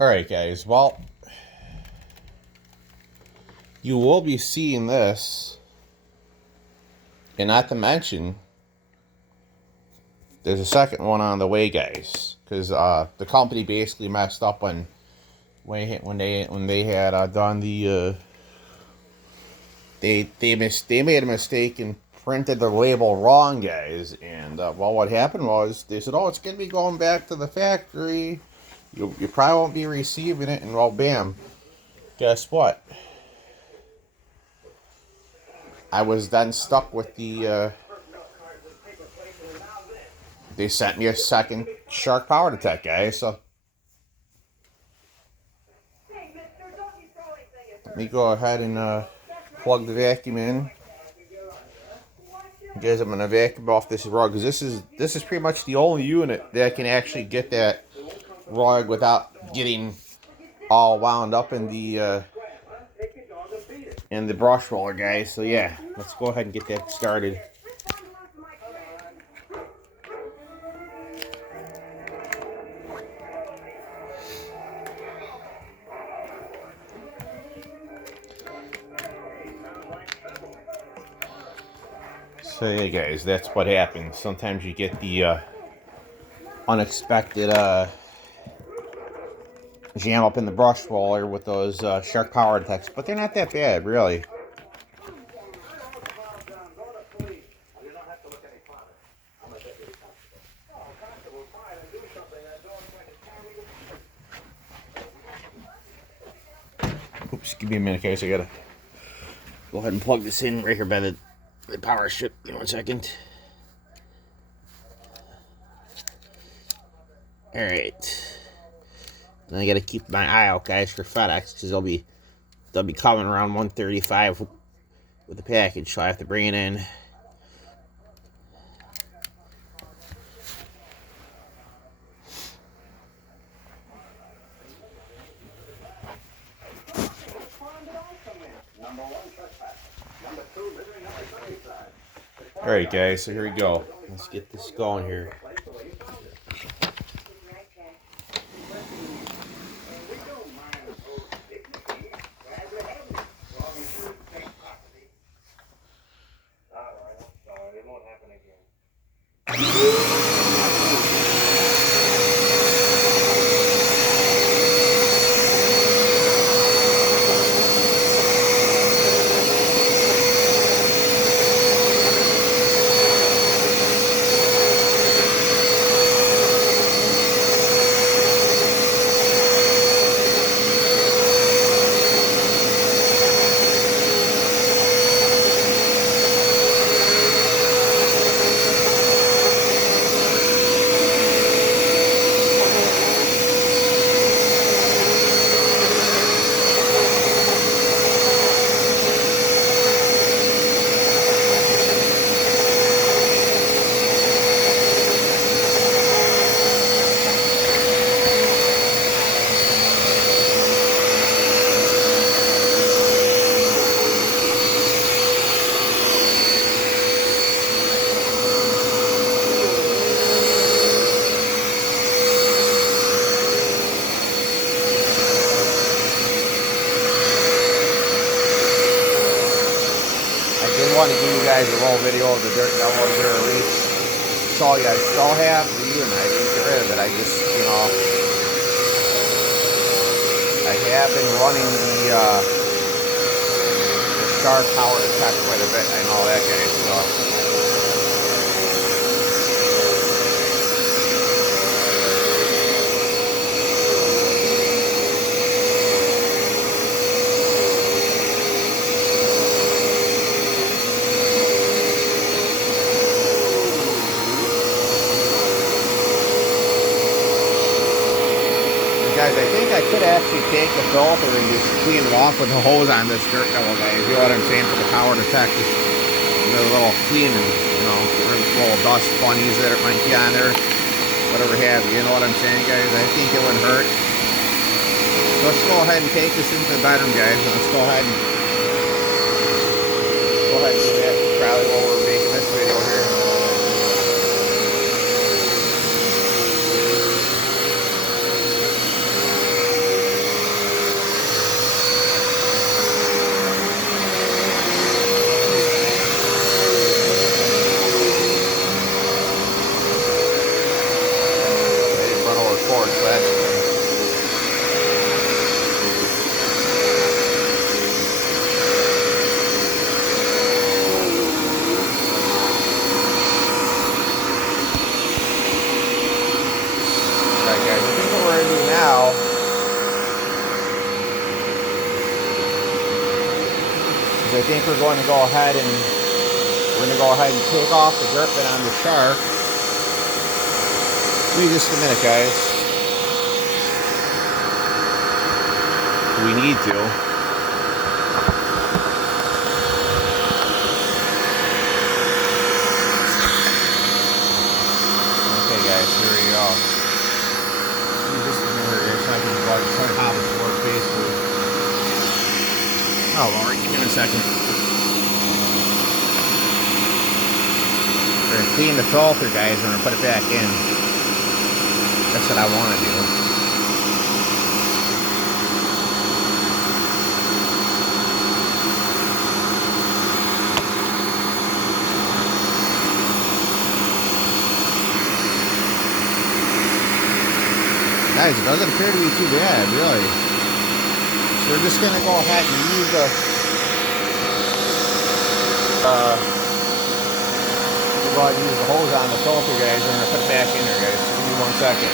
Alright, guys, well, you will be seeing this, and not to mention, there's a second one on the way, guys, because the company basically messed up when they had done they made a mistake and printed the label wrong, guys, and well, what happened was they said, oh, it's gonna be going back to the factory. You probably won't be receiving it, and well, bam, guess what? I was then stuck with they sent me a second shark power detect, guys. So let me go ahead and plug the vacuum in. Guys, I'm gonna vacuum off this rug because this is pretty much the only unit that can actually get that rug without getting all wound up in the brush roller, guys. So yeah, let's go ahead and get that started. So yeah, guys, that's what happens. Sometimes you get the unexpected jam up in the brush roller with those shark power detects, but they're not that bad, really. Oops, give me a minute, guys. I gotta go ahead and plug this in right here by the power strip. Give me 1 second. All right. Then I gotta keep my eye out, guys, for FedEx because they'll be coming around 1:35 with the package, so I have to bring it in. All right, guys. So here we go. Let's get this going here. I did want to give you guys a little video of the dirt download here reach. So yeah, I still have the unit. I didn't get rid of it. I just, I have been running the sharp power detect quite a bit. I know that, guys. So. Guys, I think I could actually take the filter and just clean it off with the hose on this dirt level, guys. You know what I'm saying? For the power detector. A little cleaning, little dust bunnies that it might be on there. Whatever have you. You know what I'm saying, guys? I think it wouldn't hurt. So let's go ahead and take this into the bedroom, guys. Let's go ahead and do that. Probably while we're making this video here. I think we're going to go ahead and take off the dirt bin on the shark. Give me just a minute, guys. We need to. Okay, guys, here we go. Give me just a minute here so I can turn how this works basically. Oh, Lord, give me a second. We're going to clean the filter, guys, and we're going to put it back in. That's what I want to do. Guys, it doesn't appear to be too bad, really. So we're just going to go ahead and use the we'll go ahead and use the hose on the filter, guys. We're going to put it back in there, guys. So give me 1 second.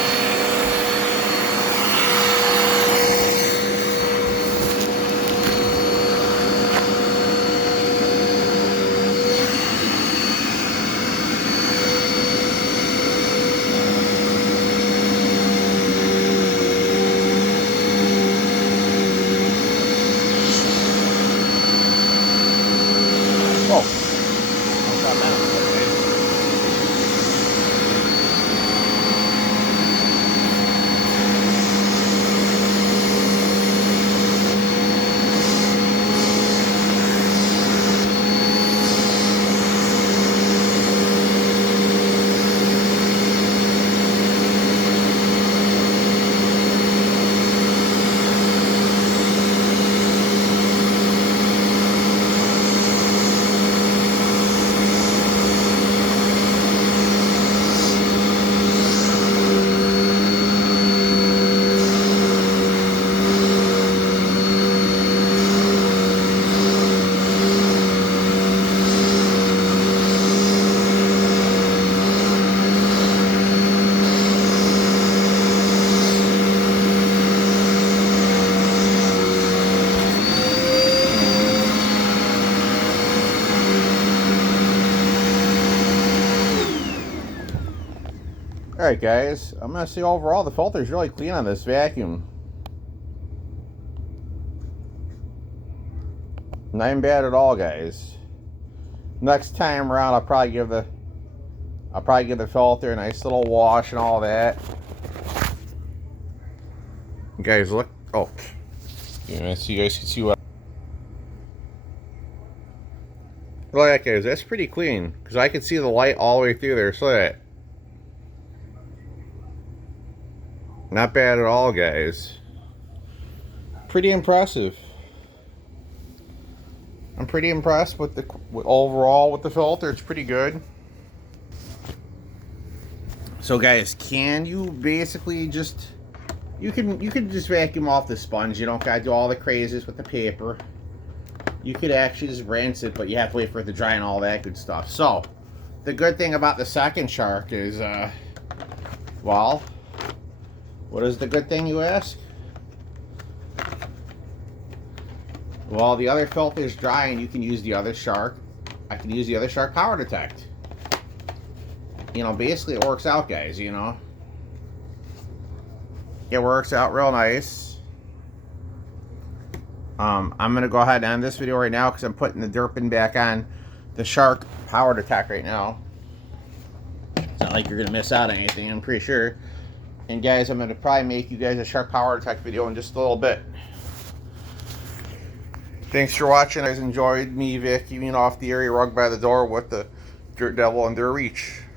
Alright guys, I'm going to say overall the filter is really clean on this vacuum. Not even bad at all, guys. Next time around I'll probably give the filter a nice little wash and all that. You guys look, oh, yeah, so you guys can see what. Look at that, guys, that's pretty clean because I can see the light all the way through there. So that. Not bad at all, guys. Pretty impressive. I'm pretty impressed with the overall with the filter. It's pretty good. So, guys, can you basically just you can just vacuum off the sponge. You don't gotta do all the crazies with the paper. You could actually just rinse it, but you have to wait for it to dry and all that good stuff. So, the good thing about the second shark is, well. What is the good thing, you ask? Well, the other filter is dry and you can use the other shark. I can use the other shark power detect. You know, basically it works out, guys, you know. It works out real nice. I'm going to go ahead and end this video right now because I'm putting the dirt bin back on the shark power detect right now. It's not like you're going to miss out on anything, I'm pretty sure. And guys, I'm going to probably make you guys a shark power detect video in just a little bit. Thanks for watching. You guys enjoyed me vacuuming off the area rug by the door with the Dirt Devil under reach.